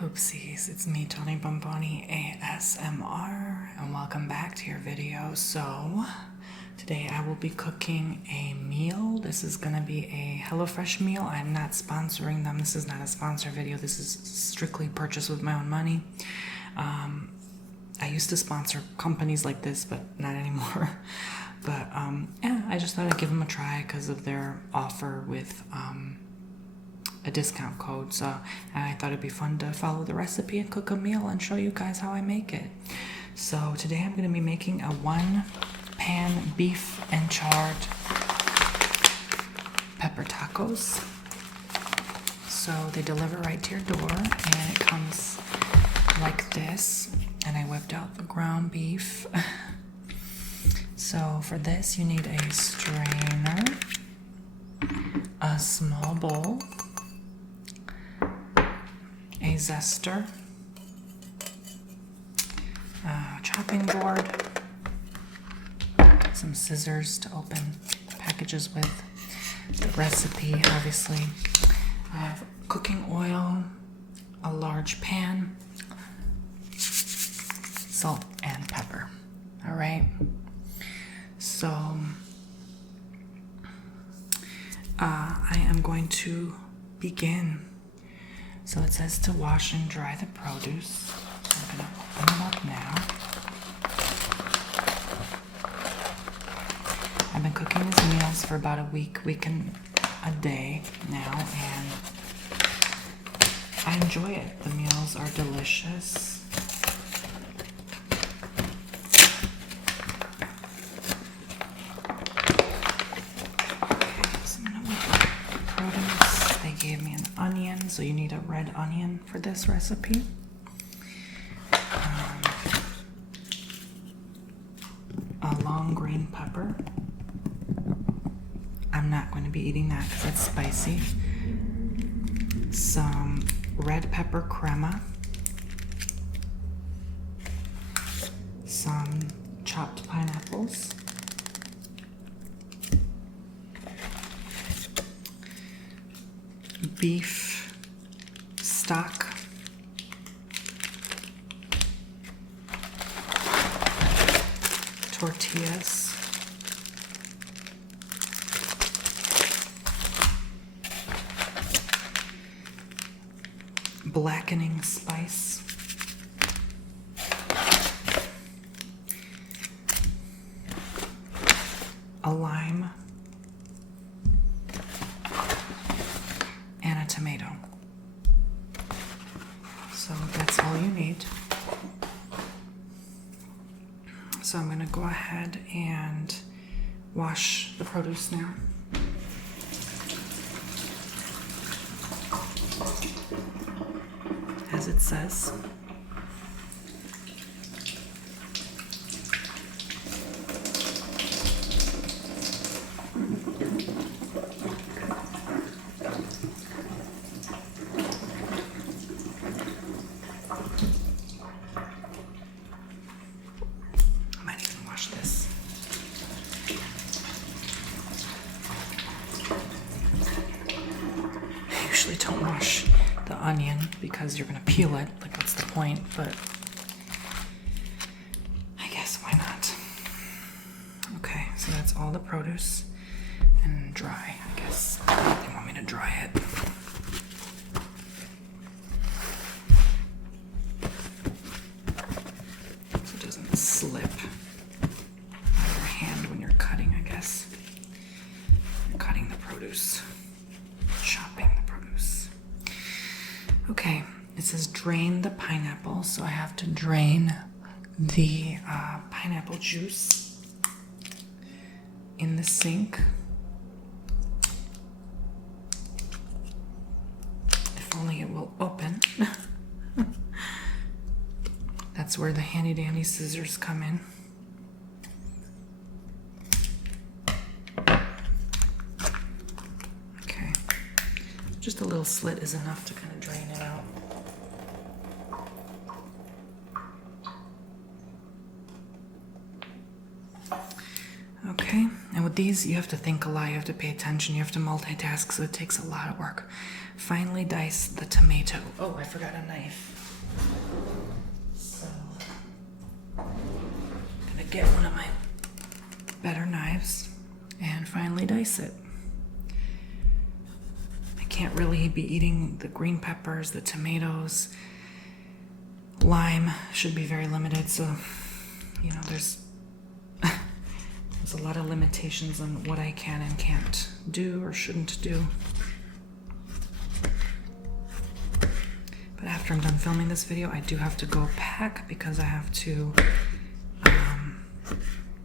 Oopsies, it's me, Tony Bomboni ASMR, and welcome back to your video. So, today I will be cooking a meal. This is gonna be a HelloFresh meal. I'm not sponsoring them. This is not a sponsor video. This is strictly purchased with my own money. I used to sponsor companies like this, but not anymore. But, yeah, I just thought I'd give them a try because of their offer with, a discount code, and I thought it'd be fun to follow the recipe and cook a meal and show you guys how I make it. So today I'm going to be making a 1-pan beef and charred pepper tacos. So they deliver right to your door, and it comes like this. And I whipped out the ground beef. So for this you need a strainer, a small bowl, a zester, a chopping board, some scissors to open packages with, the recipe obviously, cooking oil, a large pan, salt and pepper. All right, so I am going to begin. So it says to wash and dry the produce. So I'm going to open them up now. I've been cooking these meals for about a week and a day now, and I enjoy it. The meals are delicious. Gave me an onion, so you need a red onion for this recipe. A long green pepper. I'm not going to be eating that because it's spicy. Some red pepper crema. Some chopped pineapples. Beef stock, tortillas, blackening spice, a lime, and a tomato. So that's all you need. So I'm going to go ahead and wash the produce now. As it says. Don't wash the onion because you're gonna peel it. Like, what's the point? But I guess why not? Okay, so that's all the produce and dry. I guess they want me to dry it. So it doesn't slip out of your hand when you're cutting, I guess. You're cutting the produce. Chopping the produce. Okay, it says drain the pineapple, so I have to drain the pineapple juice in the sink. If only it will open. That's where the handy dandy scissors come in. Just a little slit is enough to kind of drain it out. Okay, and with these, you have to think a lot, you have to pay attention, you have to multitask, so it takes a lot of work. Finely dice the tomato. Oh, I forgot a knife. So, I'm gonna get one of my better knives and finely dice it. I can't really be eating the green peppers, the tomatoes. Lime should be very limited, so, you know, there's a lot of limitations on what I can and can't do or shouldn't do. But after I'm done filming this video, I do have to go pack because I have to,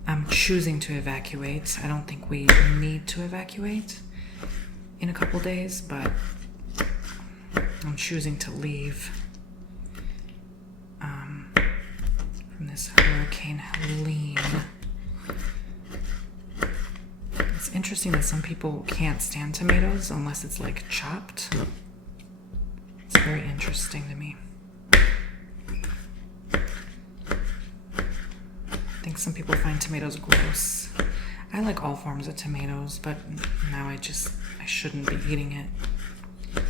I'm choosing to evacuate. I don't think we need to evacuate in a couple days, but I'm choosing to leave from this Hurricane Helene. It's interesting that some people can't stand tomatoes unless it's like chopped. It's very interesting to me. I think some people find tomatoes gross. I like all forms of tomatoes, but now I shouldn't be eating it.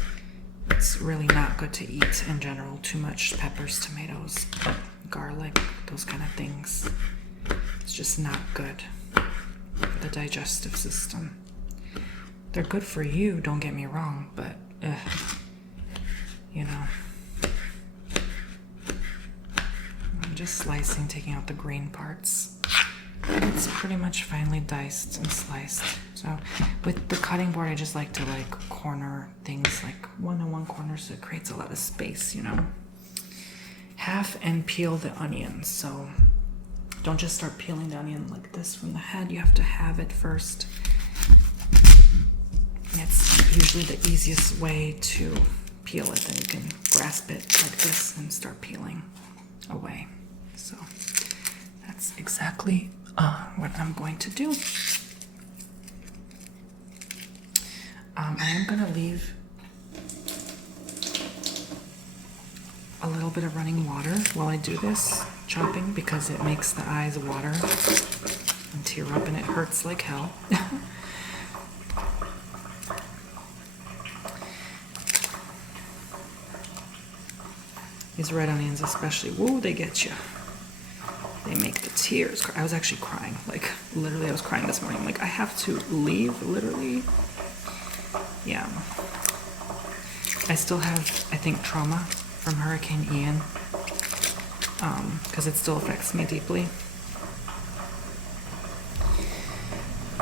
It's really not good to eat in general. Too much peppers, tomatoes, garlic, those kind of things. It's just not good for the digestive system. They're good for you, don't get me wrong, but you know. I'm just slicing, taking out the green parts. It's pretty much finely diced and sliced. So with the cutting board, I just like to corner things like one on one corner so it creates a lot of space, you know. Half and peel the onions. So don't just start peeling the onion like this from the head. You have to have it first. It's usually the easiest way to peel it. Then you can grasp it like this and start peeling away. So that's exactly what I'm going to do. I am going to leave a little bit of running water while I do this chopping because it makes the eyes water and tear up and it hurts like hell. These red onions especially, whoa, they get you. They make the tears cry. I was actually crying, like literally I was crying this morning. Like I have to leave, literally. Yeah. I still have, I think, trauma from Hurricane Ian because it still affects me deeply.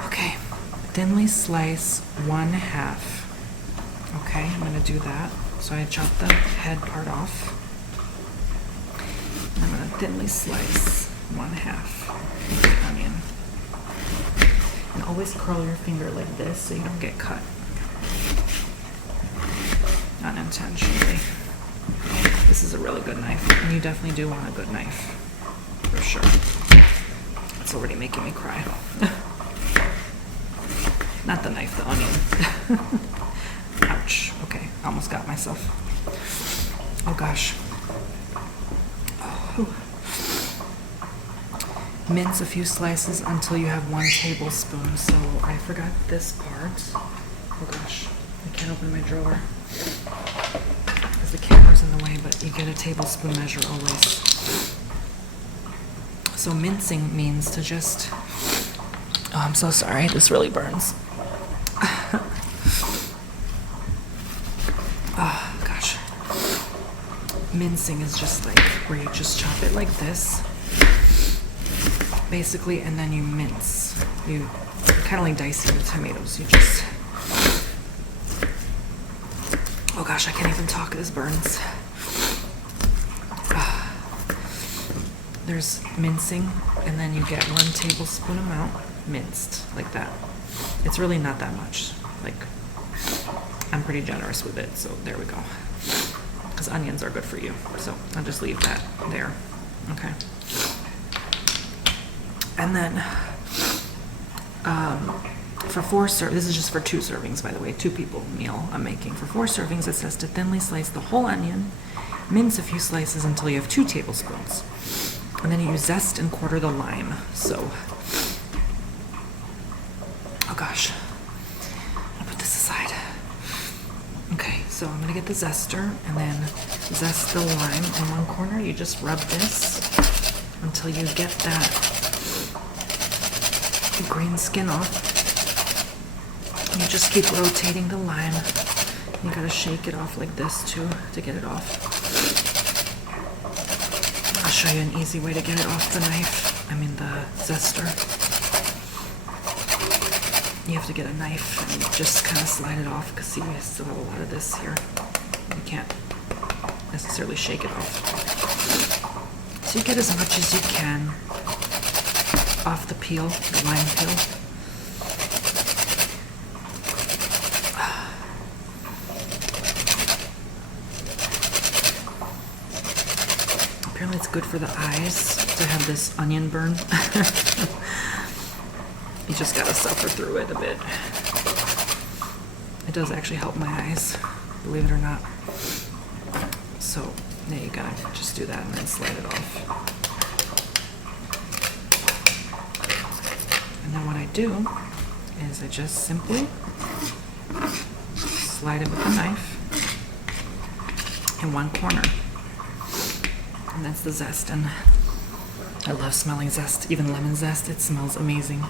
Okay, thinly slice 1/2. Okay, I'm gonna do that. So I chop the head part off. I'm gonna thinly slice 1/2 the onion. And always curl your finger like this so you don't get cut unintentionally. This is a really good knife, and you definitely do want a good knife, for sure. It's already making me cry. Not the knife, the onion. Ouch. Okay, almost got myself. Oh gosh. Oh. Mince a few slices until you have 1 tablespoon. So I forgot this part. Oh gosh, I can't open my drawer because the camera's in the way, but you get a tablespoon measure always. So mincing means to just, oh, I'm so sorry, this really burns. Oh gosh. Mincing is just like where you just chop it like this, basically, and then you mince. You kind of like dicing the tomatoes. You just, oh gosh, I can't even talk, this burns. There's mincing, and then you get 1 tablespoon amount minced, like that. It's really not that much. Like, I'm pretty generous with it, so there we go. Because onions are good for you, so I'll just leave that there. Okay. And then, for 4 servings, this is just for 2 servings, by the way, 2 people meal I'm making. For 4 servings, it says to thinly slice the whole onion, mince a few slices until you have 2 tablespoons. And then you zest and quarter the lime. So gosh. I'll put this aside. Okay, so I'm gonna get the zester and then zest the lime in one corner. You just rub this until you get that green skin off. You just keep rotating the lime. You gotta shake it off like this too to get it off. I'll show you an easy way to get it off the knife. I mean the zester. You have to get a knife and just kind of slide it off because see, we still have a lot of this here. You can't necessarily shake it off. So you get as much as you can off the peel, the lime peel. Apparently it's good for the eyes to have this onion burn. You just gotta suffer through it a bit. It does actually help my eyes, believe it or not. So, yeah, you gotta just do that and then slide it off. And then what I do is I just simply slide it with a knife in one corner. And that's the zest. And I love smelling zest, even lemon zest. It smells amazing.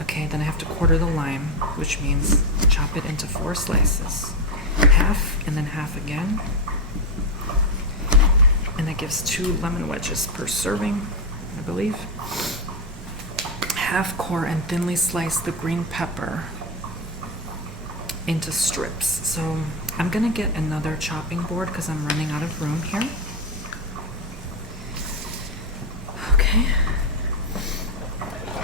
Okay, then I have to quarter the lime, which means chop it into 4 slices. Half and then half again. And that gives 2 lemon wedges per serving, I believe. Half core and thinly slice the green pepper into strips. So I'm gonna get another chopping board because I'm running out of room here. Okay.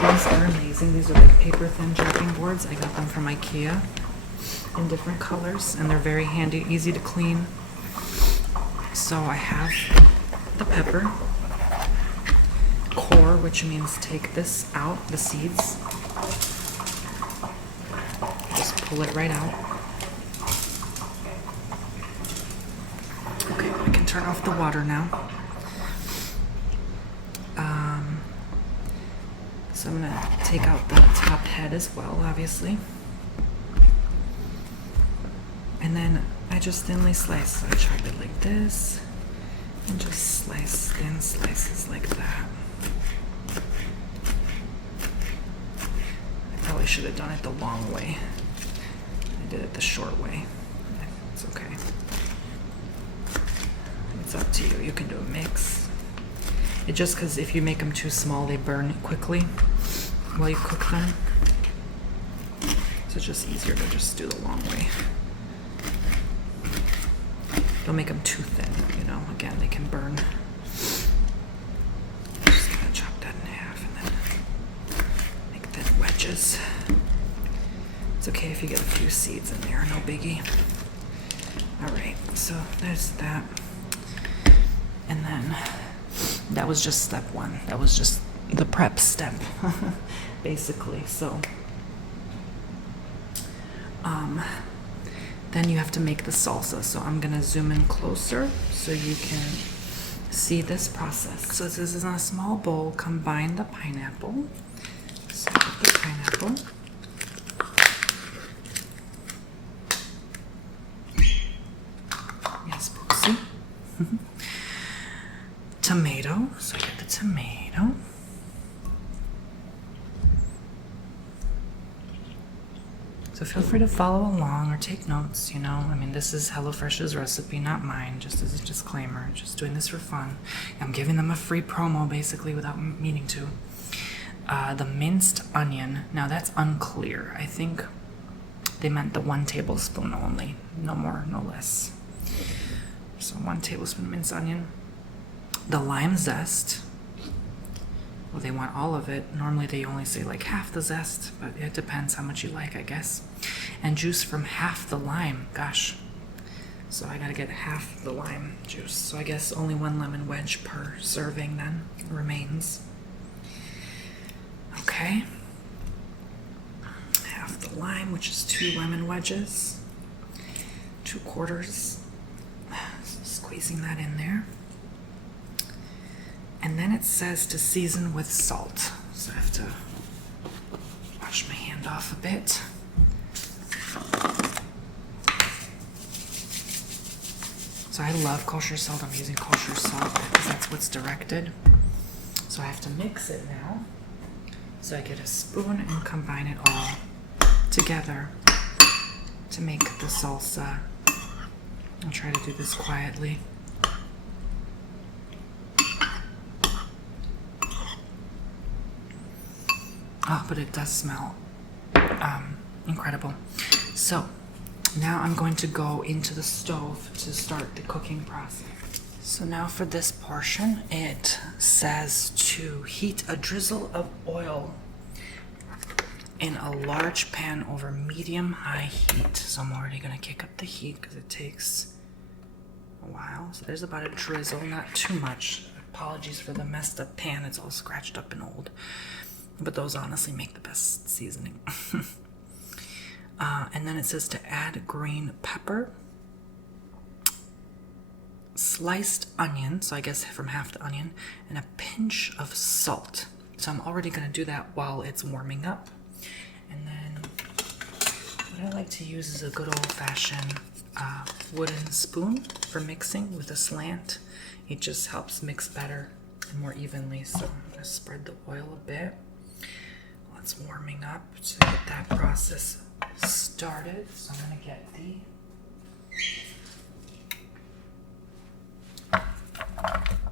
These are amazing. These are like paper thin chopping boards. I got them from IKEA in different colors and they're very handy, easy to clean. So I have the pepper core, which means take this out, the seeds. Just pull it right out. Okay, I can turn off the water now. So I'm gonna take out the top head as well, obviously. And then I just thinly slice. So I chop it like this and just slice thin slices like that. I probably should have done it the long way. I did it the short way. It's okay. It's up to you. You can do a mix. It just because if you make them too small, they burn quickly while you cook them. So it's just easier to just do the long way. Don't make them too thin, you know. Again, they can burn. I'm just gonna chop that in half and then make thin wedges. It's okay if you get a few seeds in there, no biggie. All right, so there's that. And then that was just step 1. That was just the prep step, basically. So, then you have to make the salsa. So I'm gonna zoom in closer so you can see this process. So this is in a small bowl. Combine the pineapple. So put the pineapple. Yes, Booksy. Tomato, so get the tomato. So feel free to follow along or take notes, you know. I mean, this is HelloFresh's recipe, not mine, just as a disclaimer. Just doing this for fun. I'm giving them a free promo, basically, without meaning to. The minced onion, now that's unclear. I think they meant the 1 tablespoon only. No more, no less. So 1 tablespoon minced onion. The lime zest, well, they want all of it. Normally they only say like half the zest, but it depends how much you like, I guess. And juice from half the lime, gosh. So I gotta get half the lime juice. So I guess only 1 lemon wedge per serving then remains. Okay. Half the lime, which is 2 lemon wedges. 2/4. So squeezing that in there. And then it says to season with salt. So I have to wash my hands burned off a bit. So I love kosher salt. I'm using kosher salt because that's what's directed. So I have to mix it now. So I get a spoon and combine it all together to make the salsa. I'll try to do this quietly. Oh, but it does smell incredible. So now I'm going to go into the stove to start the cooking process. So now for this portion, it says to heat a drizzle of oil in a large pan over medium-high heat. So I'm already gonna kick up the heat because it takes a while. So there's about a drizzle, not too much. Apologies for the messed up pan, it's all scratched up and old. But those honestly make the best seasoning. And then it says to add green pepper, sliced onion, so I guess from half the onion, and a pinch of salt. So I'm already going to do that while it's warming up. And then what I like to use is a good old-fashioned wooden spoon for mixing with a slant. It just helps mix better and more evenly. So I'm going to spread the oil a bit while it's warming up to get that process started. So I'm going to get the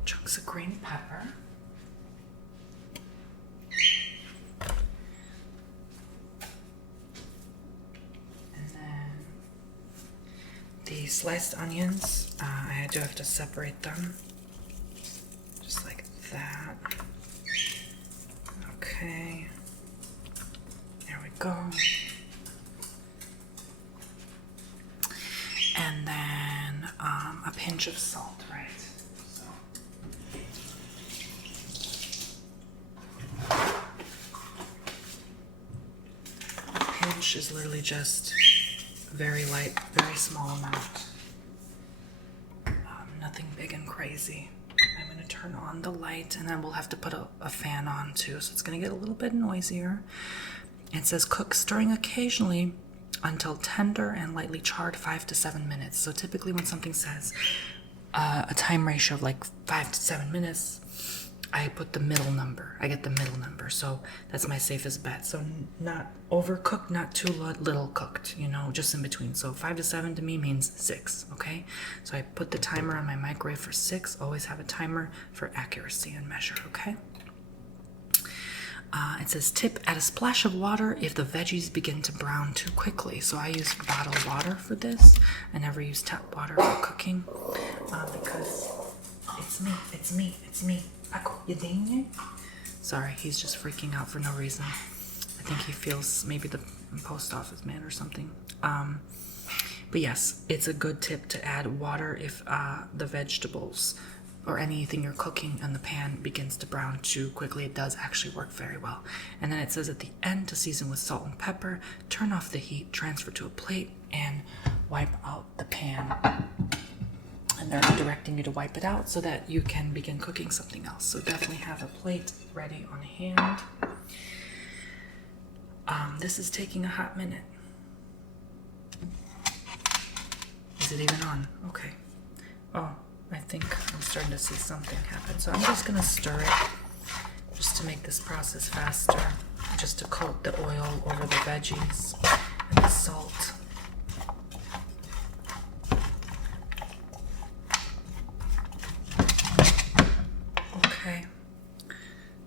chunks of green pepper. And then the sliced onions, I do have to separate them. Just like that. Okay. There we go. And then a pinch of salt, right? So. A pinch is literally just very light, very small amount. Nothing big and crazy. I'm going to turn on the light, and then we'll have to put a fan on too, so it's going to get a little bit noisier. It says cook, stirring occasionally until tender and lightly charred 5 to 7 minutes. So typically when something says a time ratio of like 5 to 7 minutes, I put the middle number. I get the middle number. So that's my safest bet. So not overcooked, not too little cooked, you know, just in between. So 5 to 7 to me means 6, okay? So I put the timer on my microwave for 6. Always have a timer for accuracy and measure, okay? It says tip, add a splash of water if the veggies begin to brown too quickly. So I use bottled water for this. I never use tap water for cooking because it's me. Paco, you dang it? Sorry, he's just freaking out for no reason. I think he feels maybe the post office man or something. But yes, it's a good tip to add water if the vegetables or anything you're cooking in the pan begins to brown too quickly. It does actually work very well. And then it says at the end to season with salt and pepper, turn off the heat, transfer to a plate, and wipe out the pan. And they're directing you to wipe it out so that you can begin cooking something else. So definitely have a plate ready on hand. This is taking a hot minute. Is it even on? Okay. Oh, I think I'm starting to see something happen. So I'm just gonna stir it just to make this process faster, just to coat the oil over the veggies and the salt. Okay,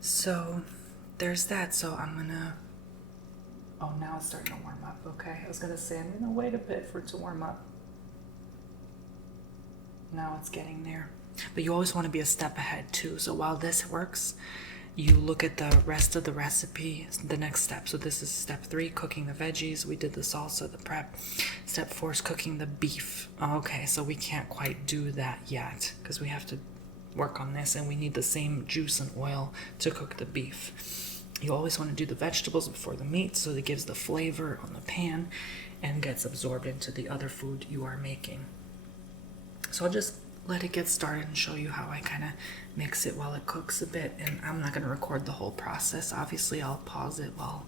so there's that. So I'm gonna, oh, now it's starting to warm up. Okay, I was gonna say I'm gonna wait a bit for it to warm up. Now it's getting there. But you always want to be a step ahead too. So while this works, you look at the rest of the recipe, the next step. So this is step 3, cooking the veggies. We did the salsa, the prep. Step 4 is cooking the beef. Okay, so we can't quite do that yet because we have to work on this and we need the same juice and oil to cook the beef. You always want to do the vegetables before the meat so that it gives the flavor on the pan and gets absorbed into the other food you are making. So I'll just let it get started and show you how I kind of mix it while it cooks a bit. And I'm not going to record the whole process. Obviously, I'll pause it while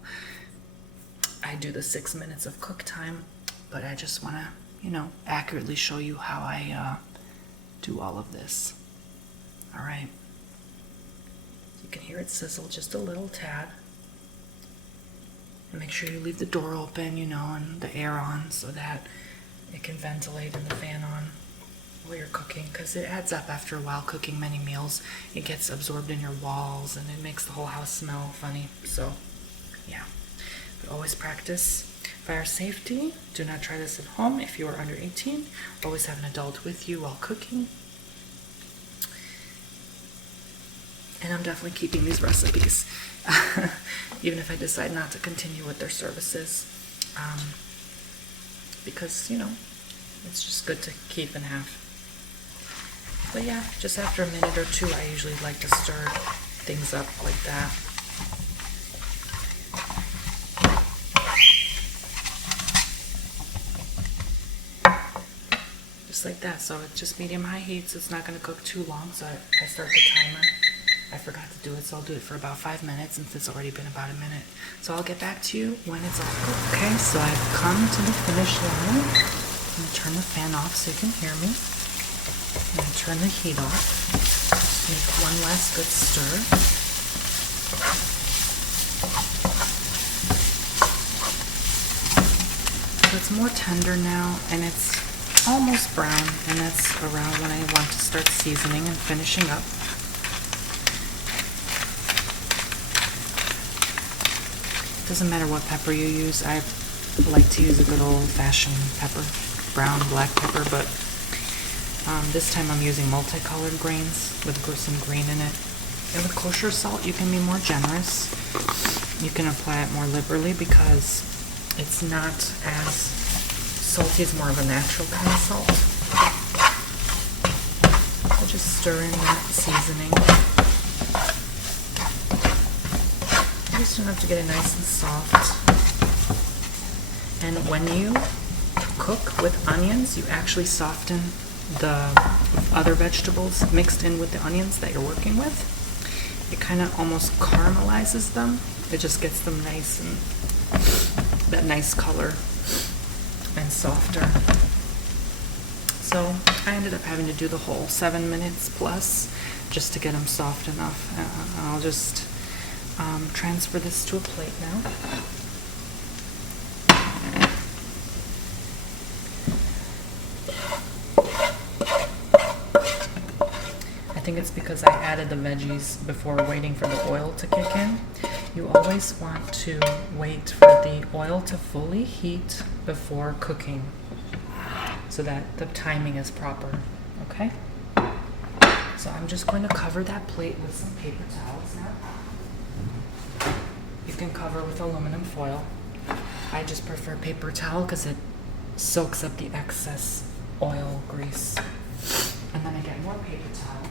I do the 6 minutes of cook time, but I just want to, you know, accurately show you how I do all of this. All right. You can hear it sizzle just a little tad. And make sure you leave the door open, you know, and the air on so that it can ventilate and the fan on while you're cooking, because it adds up after a while cooking many meals. It gets absorbed in your walls and it makes the whole house smell funny. So, yeah. But always practice fire safety. Do not try this at home if you are under 18. Always have an adult with you while cooking. And I'm definitely keeping these recipes, even if I decide not to continue with their services, because, you know, it's just good to keep and have. But yeah, just after a minute or two, I usually like to stir things up like that. Just like that. So it's just medium-high heat, so it's not going to cook too long. So I start the timer. I forgot to do it, so I'll do it for about 5 minutes since it's already been about a minute. So I'll get back to you when it's all cooked. Okay, so I've come to the finish line. I'm going to turn the fan off so you can hear me. I'm going to turn the heat off. Make one last good stir. So it's more tender now, and it's almost brown, and that's around when I want to start seasoning and finishing up. Doesn't matter what pepper you use. I like to use a good old-fashioned pepper, brown, black pepper, but this time I'm using multicolored grains with some green in it. And with kosher salt, you can be more generous. You can apply it more liberally because it's not as salty. It's more of a natural kind of salt. So just stir in that seasoning. Just enough to get it nice and soft. And when you cook with onions, you actually soften the other vegetables mixed in with the onions that you're working with. It kind of almost caramelizes them. It just gets them nice and that nice color and softer. So I ended up having to do the whole 7 minutes plus just to get them soft enough. I'll just transfer this to a plate now. I think it's because I added the veggies before waiting for the oil to kick in. You always want to wait for the oil to fully heat before cooking so that the timing is proper, okay? So I'm just going to cover that plate with some paper towels now. You can cover with aluminum foil. I just prefer paper towel because it soaks up the excess oil grease. And then I get more paper towel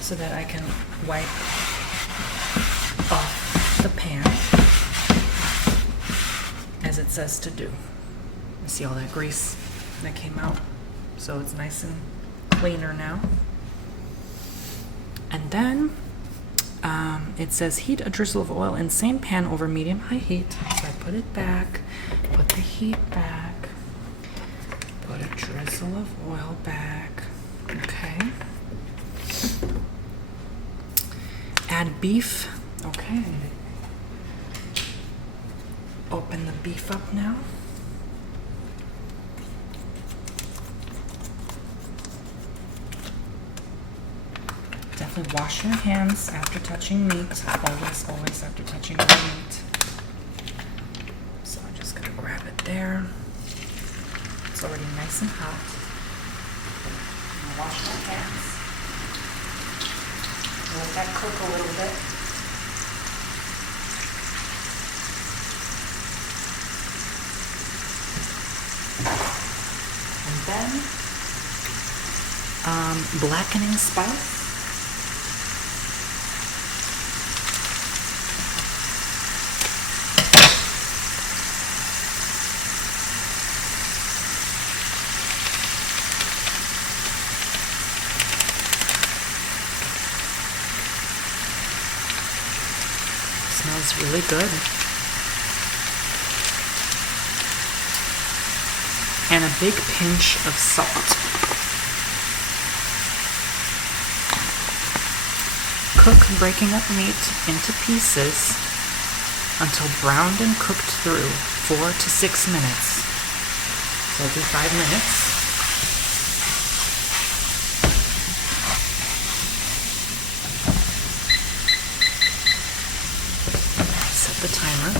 so that I can wipe off the pan as it says to do. You see all that grease that came out? So it's nice and cleaner now. And then it says heat a drizzle of oil in same pan over medium-high heat. So I put it back, put the heat back, put a drizzle of oil back. Okay. Add beef. Okay. Open the beef up now. Definitely wash your hands after touching meat. Always, always after touching the meat. So I'm just going to grab it there. It's already nice and hot. I'm going to wash my hands. Let that cook a little bit. And then blackening spice. Smells really good. and a big pinch of salt. Cook breaking up meat into pieces until browned and cooked through 4 to 6 minutes. So I'll do 5 minutes. Set the timer.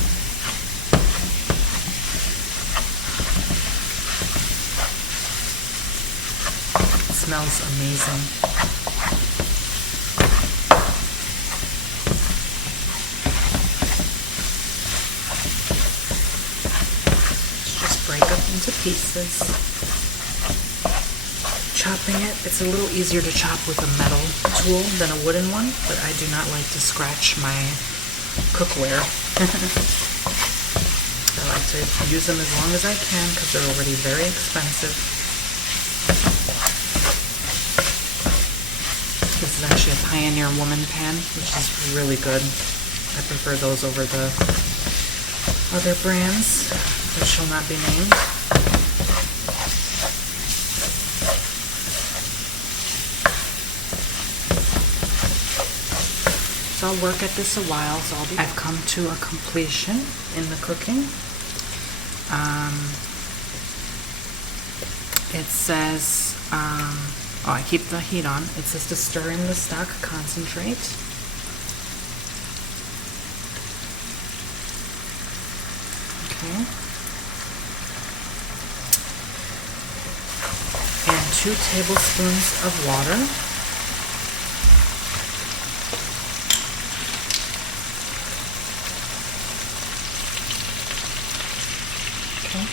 It smells amazing. Break up into pieces. Chopping it, it's a little easier to chop with a metal tool than a wooden one, but I do not like to scratch my cookware. I like to use them as long as I can because they're already very expensive. This is actually a Pioneer Woman pan, which is really good. I prefer those over the other brands that shall not be named. So I'll work at this a while. So I've come to a completion in the cooking. It says, I keep the heat on. It says to stir in the stock concentrate. Okay. And 2 tablespoons of water. Okay.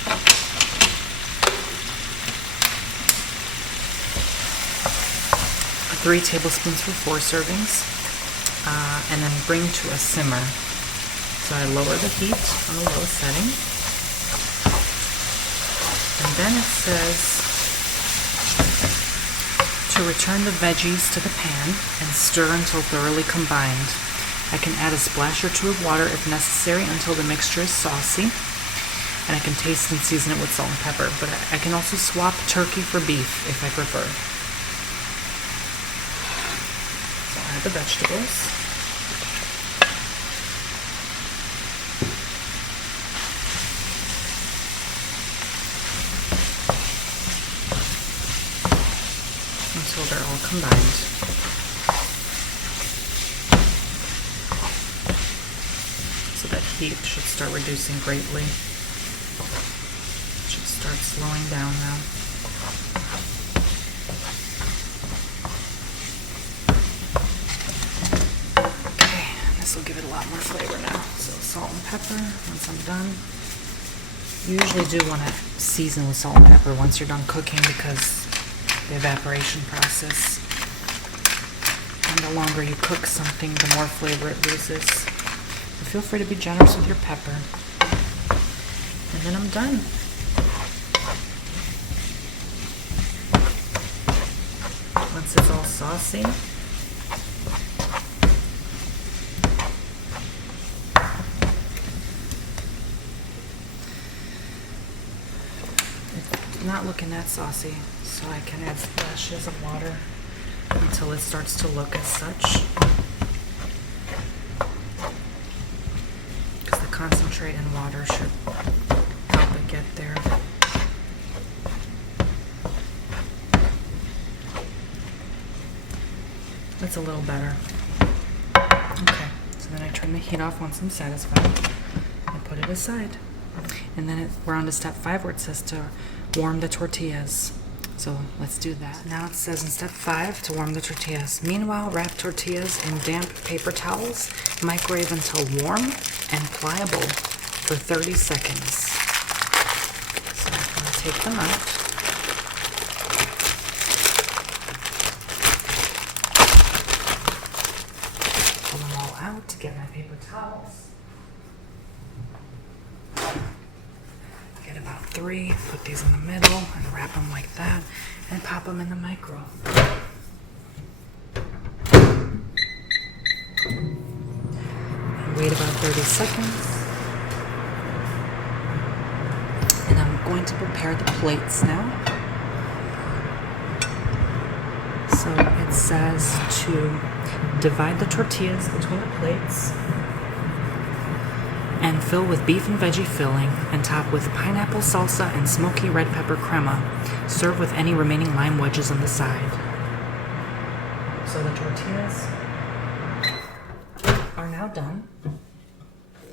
3 tablespoons for 4 servings. And then bring to a simmer. So I lower the heat on a low setting. And then it says to return the veggies to the pan and stir until thoroughly combined. I can add a splash or 2 of water if necessary until the mixture is saucy. And I can taste and season it with salt and pepper. But I can also swap turkey for beef if I prefer. So I'll add the vegetables. Until they're all combined. So that heat should start reducing greatly. It should start slowing down now. Okay, this will give it a lot more flavor now. So salt and pepper once I'm done. You usually do want to season with salt and pepper once you're done cooking because the evaporation process. And the longer you cook something, the more flavor it loses. So feel free to be generous with your pepper. And then I'm done. Once it's all saucy, it's not looking that saucy. So I can add splashes of water until it starts to look as such. Because the concentrate and water should help it get there. That's a little better. Okay, so then I turn the heat off once I'm satisfied and put it aside. And then we're on to step 5 where it says to warm the tortillas. So let's do that. Now it says in step 5 to warm the tortillas. Meanwhile, wrap tortillas in damp paper towels. Microwave until warm and pliable for 30 seconds. So I'm going to take them out. Pull them all out to get my paper towels. Get about 3, put these in the middle and wrap them like that and pop them in the micro. And wait about 30 seconds. And I'm going to prepare the plates now. So it says to divide the tortillas between the plates and fill with beef and veggie filling and top with pineapple salsa and smoky red pepper crema. Serve with any remaining lime wedges on the side. So the tortillas are now done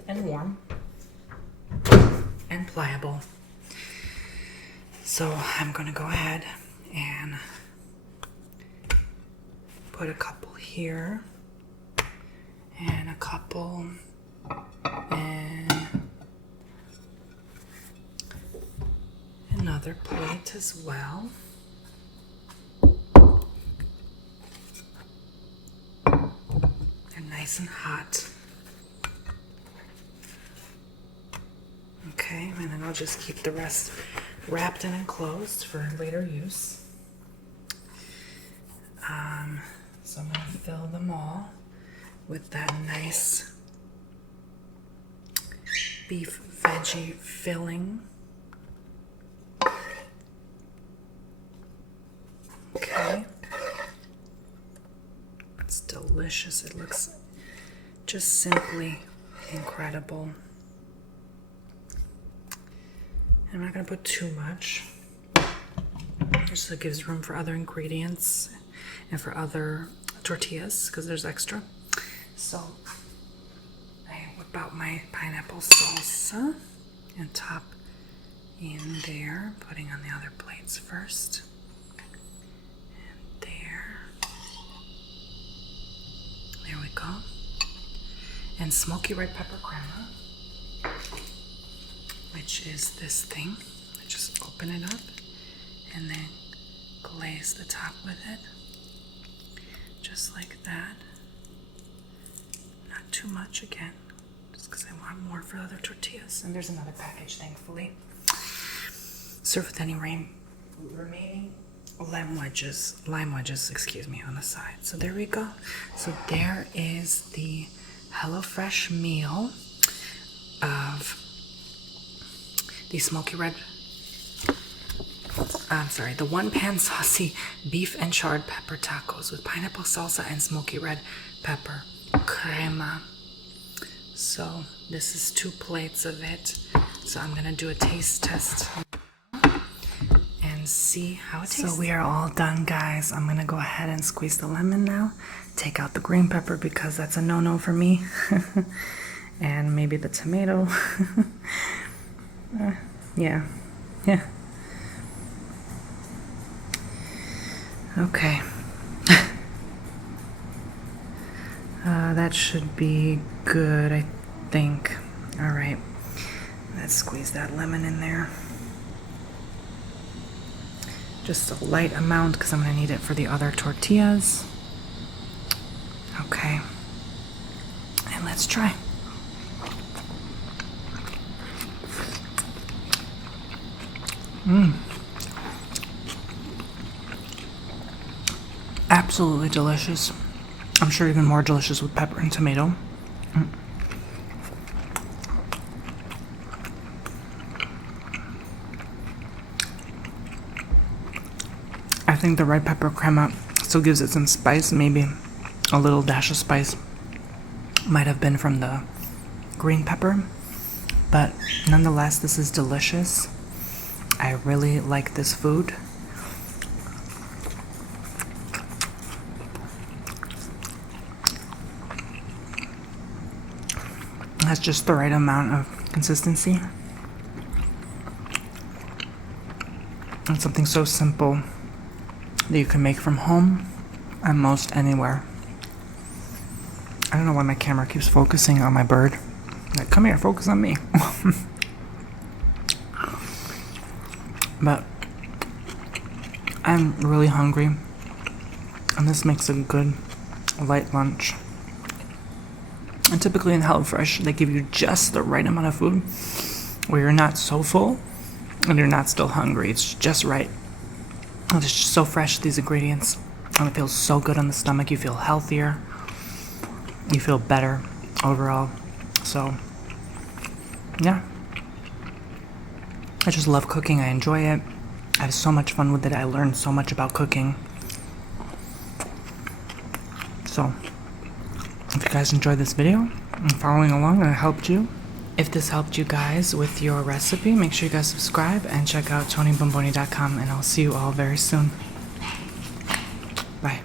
and warm and pliable. So I'm going to go ahead and put a couple here and a couple and another plate as well. They're nice and hot. Okay, and then I'll just keep the rest wrapped and enclosed for later use. So I'm going to fill them all with that nice beef veggie filling. Okay. It's delicious. It looks just simply incredible. I'm not going to put too much, just so it gives room for other ingredients and for other tortillas, because there's extra. So I whip out my pineapple salsa and top in there, putting on the other plates first. And there. There we go. And smoky red pepper crema, which is this thing. I just open it up and then glaze the top with it. Just like that. Not too much again, just because I want more for other tortillas. And there's another package, thankfully. Serve with any remaining lime wedges, excuse me, on the side. So there we go. So there is the HelloFresh meal of the smoky red, the one-pan saucy beef and charred pepper tacos with pineapple salsa and smoky red pepper crema. So this is 2 plates of it. So I'm gonna do a taste test and see how it tastes. So we are all done, guys. I'm gonna go ahead and squeeze the lemon now. Take out the green pepper because that's a no-no for me. And maybe the tomato. Yeah. Okay. That should be good, I think. All right. Let's squeeze that lemon in there. Just a light amount because I'm going to need it for the other tortillas. Okay. And let's try. Absolutely delicious. I'm sure even more delicious with pepper and tomato. I think the red pepper crema still gives it some spice, maybe a little dash of spice might have been from the green pepper, but nonetheless, this is delicious. I really like this food. That's just the right amount of consistency. And something so simple that you can make from home and most anywhere. I don't know why my camera keeps focusing on my bird. Like, come here, focus on me. But I'm really hungry, and this makes a good light lunch. And typically in HelloFresh, they give you just the right amount of food where you're not so full and you're not still hungry. It's just right. And it's just so fresh, these ingredients, and it feels so good on the stomach. You feel healthier, you feel better overall. So yeah, I just love cooking. I enjoy it. I have so much fun with it. I learned so much about cooking. So, if you guys enjoyed this video and following along and it helped you, if this helped you guys with your recipe, make sure you guys subscribe and check out TonyBomboni.com, and I'll see you all very soon. Bye.